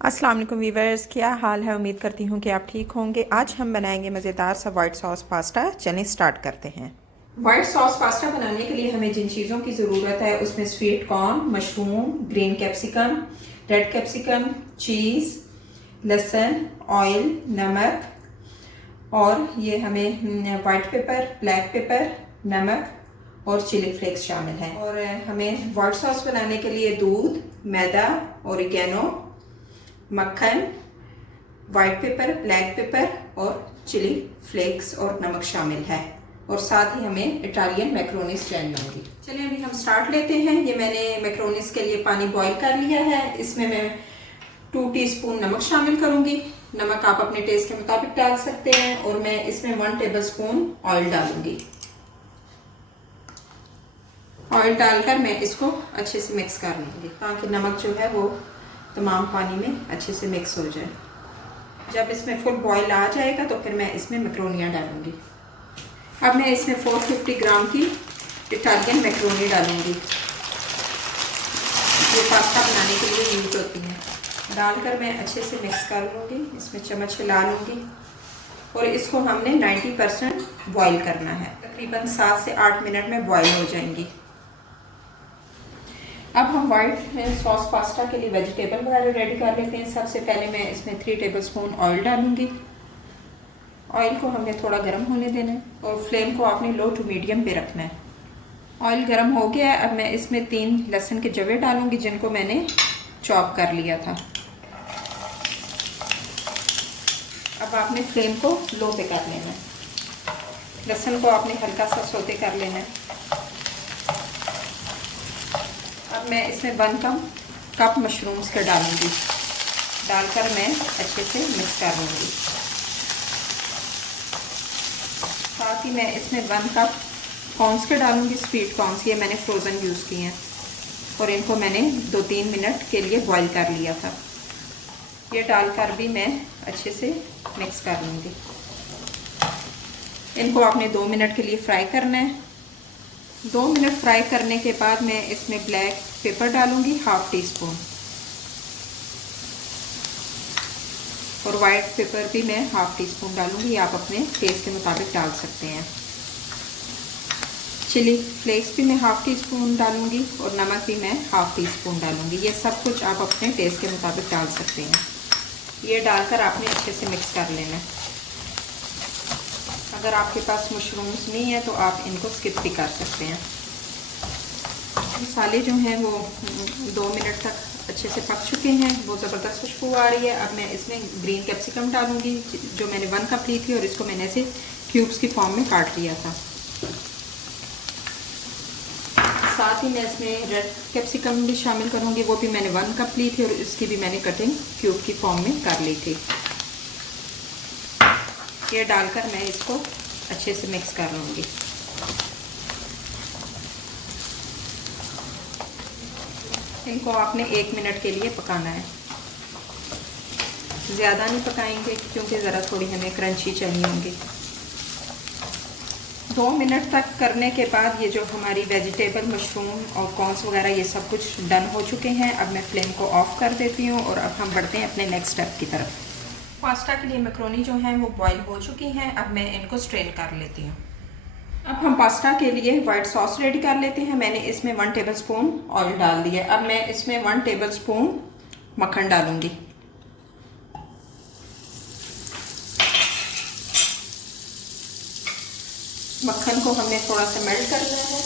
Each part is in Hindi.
अस्सलाम वालेकुम वीवर्स, क्या हाल है। उम्मीद करती हूँ कि आप ठीक होंगे। आज हम बनाएंगे मज़ेदार सा वाइट सॉस पास्ता। चलें स्टार्ट करते हैं। वाइट सॉस पास्ता बनाने के लिए हमें जिन चीज़ों की ज़रूरत है उसमें sweet corn, mushroom, green capsicum, red capsicum, cheese, लहसुन, ऑयल, नमक और ये हमें वाइट पेपर, ब्लैक पेपर, नमक और चिली फ्लेक्स शामिल हैं। और हमें वाइट सॉस बनाने के लिए दूध, मैदा, ओरिगेनो, मक्खन, वाइट पेपर, ब्लैक पेपर और चिली फ्लेक्स और नमक शामिल है। और साथ ही हमें इटालियन मैक्रोनीस चाहिए होंगी। चलिए अभी हम स्टार्ट लेते हैं। ये मैंने मैक्रोनीस के लिए पानी बॉईल कर लिया है। इसमें मैं 2 टीस्पून नमक शामिल करूंगी। नमक आप अपने टेस्ट के मुताबिक डाल सकते हैं। और मैं इसमें 1 टेबलस्पून ऑयल डालूंगी। ऑयल डालकर मैं इसको अच्छे से मिक्स कर लूँगी ताकि नमक जो है वो तमाम पानी में अच्छे से मिक्स हो जाए। जब इसमें फुल बॉईल आ जाएगा तो फिर मैं इसमें मैक्रोनियाँ डालूंगी। अब मैं इसमें 450 ग्राम की इटालियन मैक्रोनी डालूंगी। ये पास्ता बनाने के लिए यूज होती हैं। डालकर मैं अच्छे से मिक्स कर लूँगी। इसमें चम्मच हिला लूँगी और इसको हमने 90% बॉईल करना है। तकरीबन 7 से 8 मिनट में बॉईल हो जाएंगी। अब हम वाइट सॉस पास्ता के लिए वेजिटेबल वगैरह रेडी कर लेते हैं। सबसे पहले मैं इसमें 3 टेबलस्पून ऑयल डालूंगी। ऑयल को हमने थोड़ा गर्म होने देना है और फ्लेम को आपने लो टू मीडियम पे रखना है। ऑयल गर्म हो गया है। अब मैं इसमें 3 लहसुन के जवे डालूंगी जिनको मैंने चॉप कर लिया था। अब आपने फ्लेम को लो पे कर लेना है। लहसुन को आपने हल्का सा सोते कर लेना है। अब मैं इसमें 1 कप मशरूम्स के डालूंगी। डालकर मैं अच्छे से मिक्स कर लूँगी। साथ ही मैं इसमें 1 कप कॉर्नस के डालूंगी। स्वीट कॉर्नस ये मैंने फ्रोज़न यूज़ किए हैं और इनको मैंने 2-3 मिनट के लिए बॉईल कर लिया था। ये डालकर भी मैं अच्छे से मिक्स कर लूँगी। इनको आपने 2 मिनट के लिए फ्राई करना है। 2 मिनट फ्राई करने के बाद मैं इसमें ब्लैक पेपर डालूंगी 1/2 टीस्पून और वाइट पेपर भी मैं 1/2 टीस्पून डालूंगी। आप अपने टेस्ट के मुताबिक डाल सकते हैं। चिली फ्लेक्स भी मैं 1/2 टीस्पून डालूंगी और नमक भी मैं 1/2 टीस्पून डालूंगी। ये सब कुछ आप अपने टेस्ट के मुताबिक डाल सकते हैं। ये डालकर आपने अच्छे से मिक्स कर लेना है। अगर आपके पास मशरूम्स नहीं है तो आप इनको स्किप भी कर सकते हैं। मसाले जो हैं वो 2 मिनट तक अच्छे से पक चुके हैं। वो ज़बरदस्त खुशबू आ रही है। अब मैं इसमें ग्रीन कैप्सिकम डालूंगी जो मैंने 1 कप ली थी और इसको मैंने ऐसे क्यूब्स की फॉर्म में काट लिया था। साथ ही मैं इसमें रेड कैप्सिकम भी शामिल करूंगी। वो भी मैंने 1 कप ली थी और इसकी भी मैंने कटिंग क्यूब की फॉर्म में कर ली थी। ये डालकर मैं इसको अच्छे से मिक्स कर लूँगी। इनको आपने 1 मिनट के लिए पकाना है। ज़्यादा नहीं पकाएंगे क्योंकि ज़रा थोड़ी हमें क्रंची चाहिए होंगी। 2 मिनट तक करने के बाद ये जो हमारी वेजिटेबल, मशरूम और कॉर्नस वगैरह ये सब कुछ डन हो चुके हैं। अब मैं फ्लेम को ऑफ कर देती हूँ और अब हम बढ़ते हैं अपने नेक्स्ट स्टेप की तरफ। पास्ता के लिए मैक्रोनी जो हैं वो बॉईल हो चुकी हैं। अब मैं इनको स्ट्रेन कर लेती हूँ। अब हम पास्ता के लिए वाइट सॉस रेडी कर लेते हैं। मैंने इसमें 1 टेबलस्पून ऑयल डाल दिया। अब मैं इसमें 1 टेबलस्पून मक्खन डालूंगी। मक्खन को हमने थोड़ा सा मेल्ट करना है।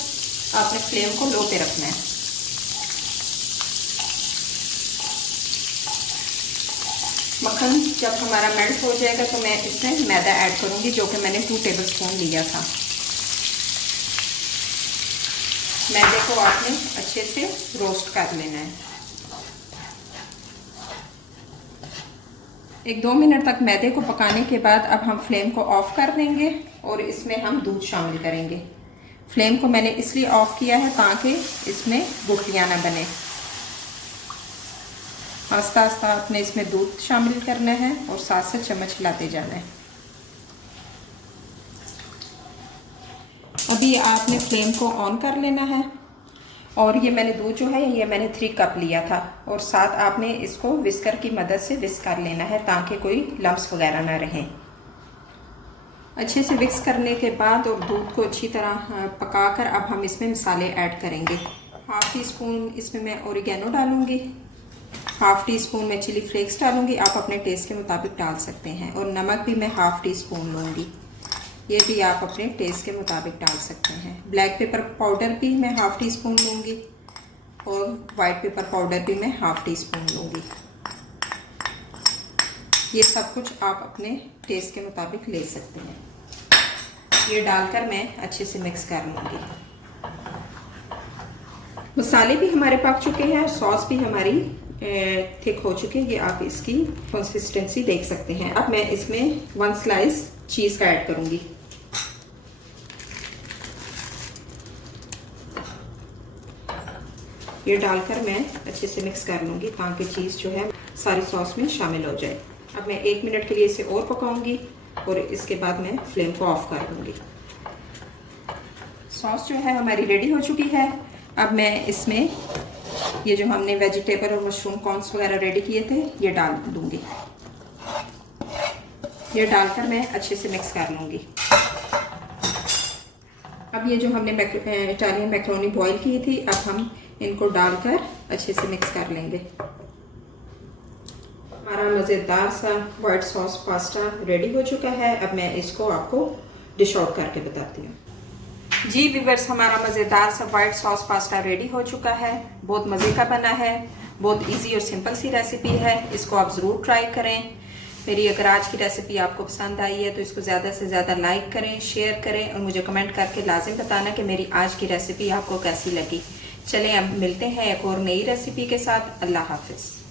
आपने फ्लेम को लो पे रखना है। मक्खन जब हमारा मेल्ट हो जाएगा तो मैं इसमें मैदा ऐड करूंगी जो कि मैंने 2 टेबलस्पून लिया था। मैदे को आपने अच्छे से रोस्ट कर लेना है। 1-2 मिनट तक मैदे को पकाने के बाद अब हम फ्लेम को ऑफ कर देंगे और इसमें हम दूध शामिल करेंगे। फ्लेम को मैंने इसलिए ऑफ किया है ताकि इसमें गुठलियाँ ना बने। आस्ता आस्ता आपने इसमें दूध शामिल करना है और साथ से चम्मच हिलाते जाना है। अभी आपने फ्लेम को ऑन कर लेना है और ये मैंने दूध जो है ये मैंने 3 कप लिया था। और साथ आपने इसको विस्कर की मदद से विस्क कर लेना है ताकि कोई लम्स वगैरह ना रहें। अच्छे से मिक्स करने के बाद और दूध को अच्छी तरह पकाकर अब हम इसमें मसाले ऐड करेंगे। हाफ़ टी स्पून इसमें मैं ओरिगेनो डालूँगी, हाफ़ टी स्पून मैं चिली फ्लेक्स डालूँगी, आप अपने टेस्ट के मुताबिक डाल सकते हैं। और नमक भी मैं हाफ़ टी स्पून लूँगी, ये भी आप अपने टेस्ट के मुताबिक डाल सकते हैं। ब्लैक पेपर पाउडर भी मैं हाफ़ टी स्पून लूँगी और वाइट पेपर पाउडर भी मैं हाफ़ टी स्पून लूँगी। ये सब कुछ आप अपने टेस्ट के मुताबिक ले सकते हैं। ये डालकर मैं अच्छे से मिक्स कर लूँगी। मसाले भी हमारे पक चुके हैं और सॉस भी हमारी थिक हो चुकी है। ये आप इसकी कंसिस्टेंसी देख सकते हैं। अब मैं इसमें 1 स्लाइस चीज़ का ऐड करूँगी। ये डालकर मैं अच्छे से मिक्स कर लूँगी ताकि चीज़ जो है सारी सॉस में शामिल हो जाए। अब मैं 1 मिनट के लिए इसे और पकाऊंगी और इसके बाद मैं फ्लेम को ऑफ कर दूँगी। सॉस जो है हमारी रेडी हो चुकी है। अब मैं इसमें ये जो हमने वेजिटेबल और मशरूम कॉर्न्स वगैरह रेडी किए थे ये डाल दूँगी। ये डालकर मैं अच्छे से मिक्स कर लूँगी। अब ये जो हमने इटालियन मैक्रोनी बॉईल की थी अब हम इनको डालकर अच्छे से मिक्स कर लेंगे। हमारा मज़ेदार सा वाइट सॉस पास्ता रेडी हो चुका है। अब मैं इसको आपको डिश आउट करके बताती हूँ। जी व्यूअर्स, हमारा मज़ेदार सा वाइट सॉस पास्ता रेडी हो चुका है। बहुत मज़े का बना है, बहुत इजी और सिंपल सी रेसिपी है। इसको आप ज़रूर ट्राई करें। मेरी अगर आज की रेसिपी आपको पसंद आई है तो इसको ज़्यादा से ज़्यादा लाइक करें, शेयर करें और मुझे कमेंट करके लाजिम बताना कि मेरी आज की रेसिपी आपको कैसी लगी। चलें अब मिलते हैं एक और नई रेसिपी के साथ। अल्लाह हाफिज़।